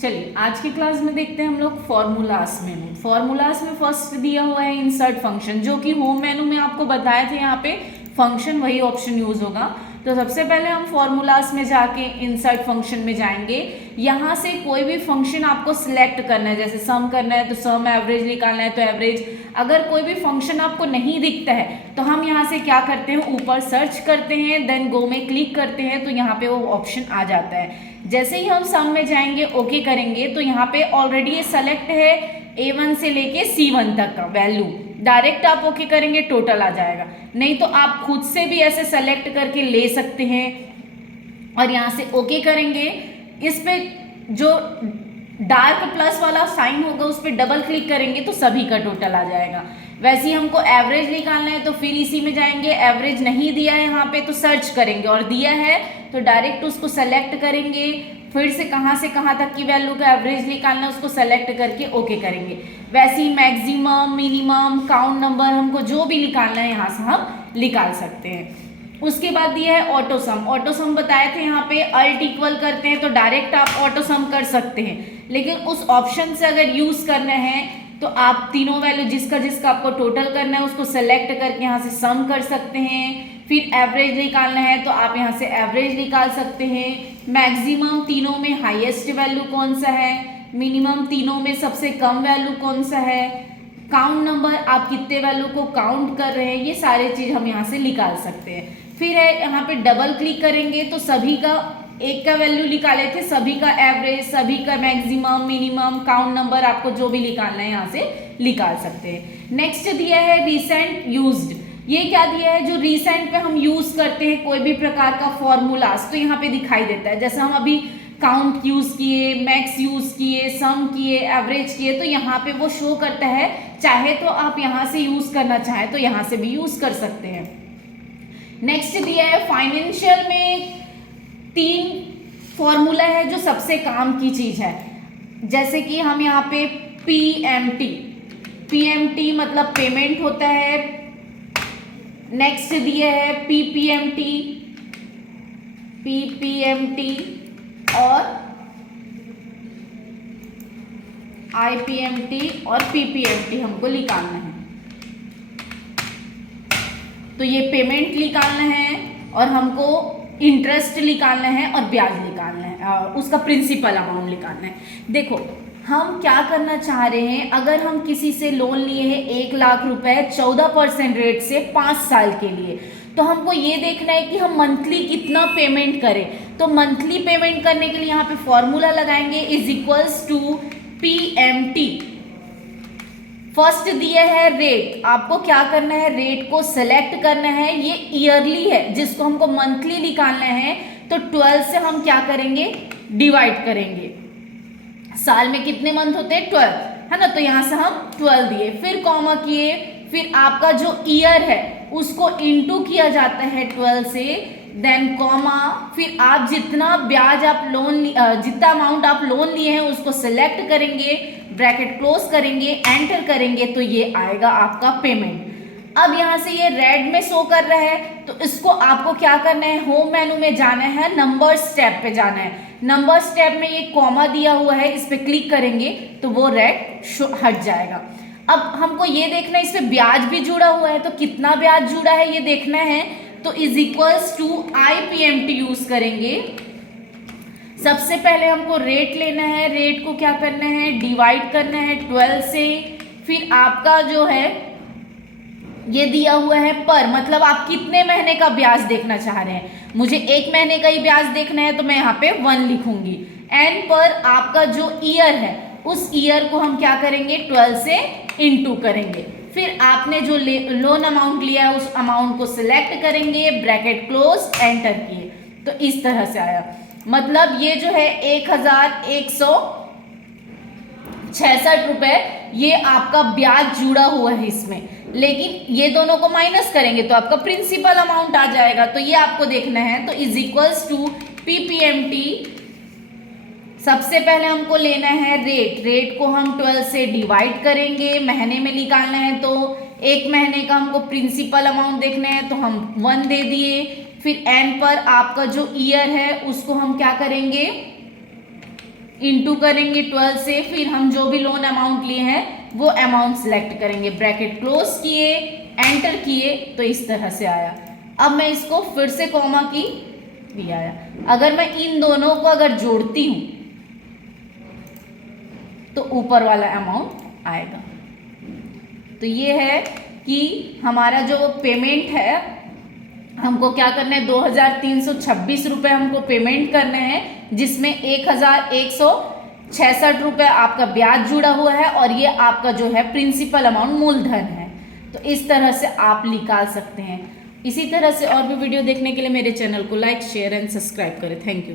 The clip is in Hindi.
चलिए आज की क्लास में देखते हैं हम लोग फॉर्मूलास में। फॉर्मूलास में फर्स्ट दिया हुआ है इंसर्ट फंक्शन, जो कि होम मेनू में आपको बताए थे यहाँ पे फंक्शन वही ऑप्शन यूज होगा। तो सबसे पहले हम फॉर्मूलास में जाके इंसर्ट फंक्शन में जाएंगे। यहाँ से कोई भी फंक्शन आपको सिलेक्ट करना है, जैसे सम करना है तो सम, एवरेज निकालना है तो एवरेज। अगर कोई भी फंक्शन आपको नहीं दिखता है तो हम यहाँ से क्या करते हैं, ऊपर सर्च करते हैं, देन गो में क्लिक करते हैं तो यहाँ पे वो ऑप्शन आ जाता है। जैसे ही हम सम में जाएंगे ओके करेंगे तो यहाँ पे ऑलरेडी ये सेलेक्ट है A1 से लेके C1 तक का वैल्यू। डायरेक्ट आप ओके करेंगे टोटल आ जाएगा, नहीं तो आप खुद से भी ऐसे सेलेक्ट करके ले सकते हैं और यहाँ से ओके करेंगे। इस पे जो डार्क प्लस वाला साइन होगा उस पर डबल क्लिक करेंगे तो सभी का टोटल आ जाएगा। वैसे ही हमको एवरेज निकालना है तो फिर इसी में जाएंगे, एवरेज नहीं दिया है यहाँ पे तो सर्च करेंगे और दिया है तो डायरेक्ट उसको सेलेक्ट करेंगे, फिर से कहाँ तक की वैल्यू का एवरेज निकालना है उसको सेलेक्ट करके ओके करेंगे। वैसे ही मैक्सिमम, मिनिमम, काउंट नंबर हमको जो भी निकालना है यहाँ से हम निकाल सकते हैं। उसके बाद दिया है ऑटो सम। ऑटो सम बताए थे यहाँ पे अल्ट इक्वल करते हैं तो डायरेक्ट आप ऑटो सम कर सकते हैं, लेकिन उस ऑप्शन से अगर यूज करना है तो आप तीनों वैल्यू जिसका आपको टोटल करना है उसको सेलेक्ट करके यहाँ से सम कर सकते हैं। फिर एवरेज निकालना है तो आप यहाँ से एवरेज निकाल सकते हैं। मैक्सिमम तीनों में हाईएस्ट वैल्यू कौन सा है, मिनिमम तीनों में सबसे कम वैल्यू कौन सा है, काउंट नंबर आप कितने वैल्यू को काउंट कर रहे हैं, ये सारे चीज हम यहाँ से निकाल सकते हैं। फिर है यहाँ पे डबल क्लिक करेंगे तो सभी का एक का वैल्यू निकाले थे, सभी का एवरेज, सभी का मैक्सिमम, मिनिमम, काउंट नंबर आपको जो भी निकालना है यहाँ से निकाल सकते हैं। नेक्स्ट दिया है रिसेंट यूज्ड। ये क्या दिया है, जो रिसेंट पे हम यूज करते हैं कोई भी प्रकार का फॉर्मूलास तो यहाँ पे दिखाई देता है। जैसे हम अभी काउंट यूज किए, मैक्स यूज किए, सम किए, एवरेज किए तो यहाँ पे वो शो करता है। चाहे तो आप यहाँ से यूज करना चाहें तो यहाँ से भी यूज कर सकते हैं। नेक्स्ट दिया है फाइनेंशियल में 3 फॉर्मूला है जो सबसे काम की चीज है। जैसे कि हम यहाँ पे पीएमटी मतलब पेमेंट होता है। नेक्स्ट दिया है पीपीएमटी और आईपीएमटी और पीपीएमटी हमको निकालना है। तो ये पेमेंट निकालना है और हमको इंटरेस्ट निकालना है और ब्याज निकालना है, उसका प्रिंसिपल अमाउंट निकालना है। देखो हम क्या करना चाह रहे हैं, अगर हम किसी से लोन लिए हैं 1 लाख रुपए 14% रेट से 5 साल के लिए, तो हमको ये देखना है कि हम मंथली कितना पेमेंट करें। तो मंथली पेमेंट करने के लिए यहाँ पे फॉर्मूला लगाएंगे is equals to PMT. First दिया है रेट, आपको क्या करना है, रेट को सेलेक्ट करना है। ये ईयरली है जिसको हमको मंथली निकालना है, तो 12 से हम क्या करेंगे, डिवाइड करेंगे। साल में कितने मंथ होते हैं, 12 है ना, तो यहाँ से हम 12 दिए, फिर कॉमा किए, फिर आपका जो ईयर है उसको इनटू किया जाता है 12 से, देन कॉमा, फिर आप जितना ब्याज आप लोन जितना अमाउंट आप लोन लिए हैं उसको सेलेक्ट करेंगे, ब्रैकेट क्लोज करेंगे, एंटर करेंगे तो ये आएगा आपका पेमेंट। अब यहाँ से ये रेड में शो कर रहा है तो इसको आपको क्या करना है, होम मेनू में जाना है, नंबर स्टेप पे जाना है। नंबर स्टेप में ये कॉमा दिया हुआ है, इस पे क्लिक करेंगे तो वो रेड हट जाएगा। अब हमको ये देखना है इस पे ब्याज भी जुड़ा हुआ है, तो कितना ब्याज जुड़ा है ये देखना है, तो is equals to IPMT use करेंगे। सबसे पहले हमको रेट लेना है, रेट को क्या करना है, डिवाइड करना है 12 से, फिर आपका जो है ये दिया हुआ है पर, मतलब आप कितने महीने का ब्याज देखना चाह रहे हैं। मुझे 1 महीने का ही ब्याज देखना है तो मैं यहाँ पे 1 लिखूंगी। एन पर आपका जो ईयर है उस ईयर को हम क्या करेंगे, 12 से इनटू करेंगे। फिर आपने जो लोन अमाउंट लिया है उस अमाउंट को सिलेक्ट करेंगे, ब्रैकेट क्लोज, एंटर किए तो इस तरह से आया। मतलब ये जो है 1166 रुपए ये आपका ब्याज जुड़ा हुआ है इसमें, लेकिन ये दोनों को माइनस करेंगे तो आपका प्रिंसिपल अमाउंट आ जाएगा। तो ये आपको देखना है, तो इज इक्वल्स टू पीपीएमटी। सबसे पहले हमको लेना है रेट, रेट को हम 12 से डिवाइड करेंगे, महीने में निकालना है तो 1 महीने का हमको प्रिंसिपल अमाउंट देखना है तो हम 1 दे दिए। फिर एन पर आपका जो ईयर है उसको हम क्या करेंगे, इंटू करेंगे 12 से, फिर हम जो भी लोन अमाउंट लिए हैं वो अमाउंट सेलेक्ट करेंगे, ब्रैकेट क्लोज किए, एंटर किए, तो इस तरह से आया। अब मैं इसको फिर से कॉमा की, भी आया। अगर मैं इन दोनों को अगर जोड़ती हूं तो ऊपर वाला अमाउंट आएगा। तो ये है कि हमारा जो पेमेंट है, हमको क्या करना है, 2326 रुपये हमको पेमेंट करने हैं, जिसमें 1166 रुपये आपका ब्याज जुड़ा हुआ है और ये आपका जो है प्रिंसिपल अमाउंट मूलधन है। तो इस तरह से आप निकाल सकते हैं। इसी तरह से और भी वीडियो देखने के लिए मेरे चैनल को लाइक, शेयर एंड सब्सक्राइब करें। Thank you.